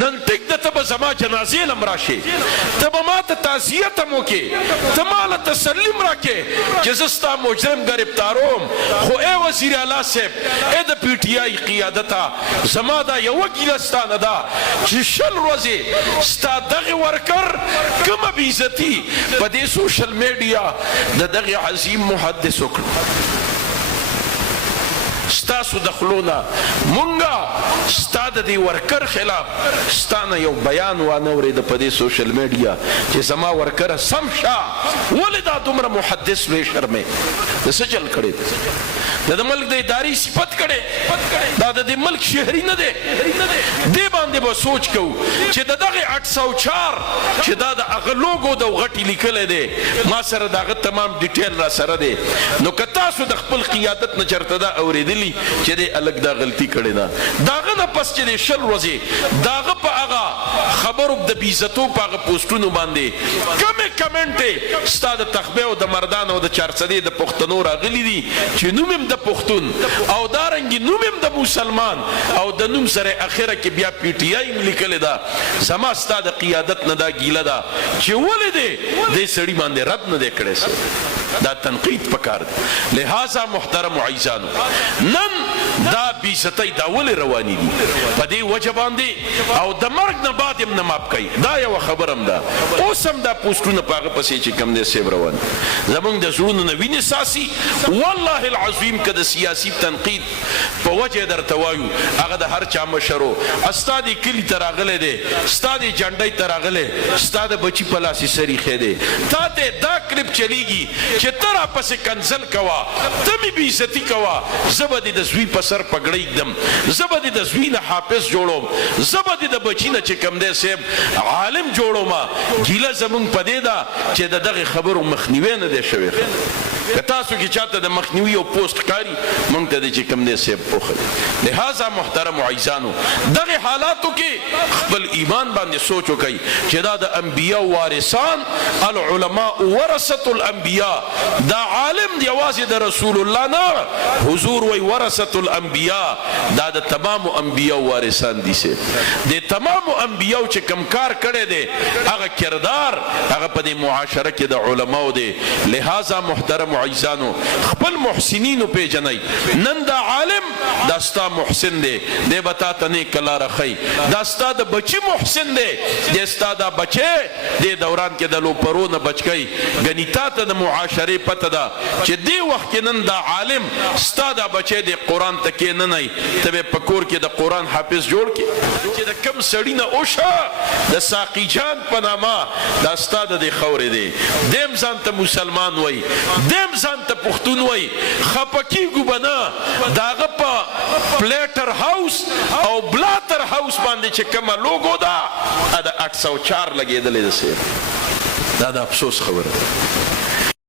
نن ټیک د ته به زما جنازې لم راشې، ته به ما ته تعزیت هم وکې، ته ما له تسلیم راکې چې زه ستا مجرم ګرفتاروم. خو ای وزیر اعلی صاحب، ای د پی ټی آی قیادته، زما دا یوه ګیله ستا نه ده چې 20 ورځې ستا دغې ورکر کومه بې عزتي په دې سوشل میډیا د دغې عظیم محدث وکړه. ستاسو د خلونه مونږه ستا د دې ورکر خلاف ستا نه یو بیان وانه اورېده په دې سوشل میډیا چې زما ورکره سم شه. ولې دا دومره محدث لوی شرمې د څه چل کړی دی؟ د ملک د ادارې صفت کړی، دا د دې ملک شهري نه دی. دې باندې به سوچ کوو چې د دغې 804 چې دا د هغه لوګو د غټې لیکلی دی، ما سره د هغه تمام ډیټیل را سره دی. نو که تاسو د خپل قیادت نه چېرته دا اورېدلي چې دی هلک دا غلطي کړې ده، د هغه نه پس چې دی 20 ورځې د هغه په هغه خبرو د بېعزتو په هغه پوسټونو باندې کمې کمنټې ستا د تخبې او د مردانو او د چارسدې د پښتنو راغلي دي چې نوم هم د پښتون او دارنګې نوم هم د مسلمان او د نوم سره اخره کې بیا پی ټی آی هم لیکلې ده. زما ستا د قیادت نه دا ګیله ده چې ولې دی دې سړي باندې رد نه دی کړی. دا تنقید پکار دی. لہذا محترم عزیزانو، نن دا بیزتی دا ولې روانی دي په دې وجه باندې او د مرګ نه بعد هم نه ماپ کوي. دا یوه خبر هم ده. اوس هم دا پوسټونه په هغه پسې چې کوم دی صاحب روان زمونږ د زړونو نه وینې ساسي. والله العظیم که د سیاسي تنقید په وجه درته وایو، هغه د هر چا مشرو ستا دې کلي ته راغلی دی، ستا دې جنډۍ ته راغلی، ستا د بچي په لاس یې سر ایښی دی، تا ته دا کلپ چلیږي چې ته را پسې کنزل کوه، ته مې بې عزتي کوه، زه به دې د زوی په سر پګړۍ ږدم، زه به دې د زوی نه حافظ جوړوم، زه به دې د بچي نه چې کوم دی صاحب عالم جوړوم. ګیله زمونږ په دې ده چې د دغې خبرو مخنیوی نه دی شوی. که تاسو کې چاته د مخنیوي او پوسټ کاري مونږ ته د چې کوم دی صاحب پوښلي. لہذا محترم عزیزانو، دغې حالاتو کې خپل ایمان باندې سوچ وکئ چې دا د انبیاء وارثان، العلماء ورثة الانبیاء، دا عالم دی یوازې د رسول الله نه، حضور وی ورثة الانبیاء، دا د تمامو انبیاء وارثان دي. سه د تمامو انبیاء چې کم کار کړی دی هغه کردار هغه په دې معاشره کې د علماء دی. لہذا محترم عزیزانو، خپل محسنینو پیژنئ. نن دا عالم دا ستا محسن دی، دی به تا ته نیکه لاره ښیي. دا ستا د بچي محسن دی، دی ستا دا بچی دې دوران کې د لوپرو نه بچ کوي. ګنې تا ته د معاشرې پته ده چې دې وخت کې نن دا عالم ستا دا بچی د قرآن ته کښېننی، ته به په کور کې د قرآن حافظ جوړ کړي چې د کم سړي نه اوشه د ساقي جان په نامه دا ستا د دې خاورې دی. دیم ځان ته مسلمان وایي، دیم ځان ته پښتون وایي. خفه کېږو به نه د هغه په پلیټر هاوس او بلاتر هاوس باندې چې کومه لوګو ده د 804 لګېدلې ده. دا د افسوس خبره ده.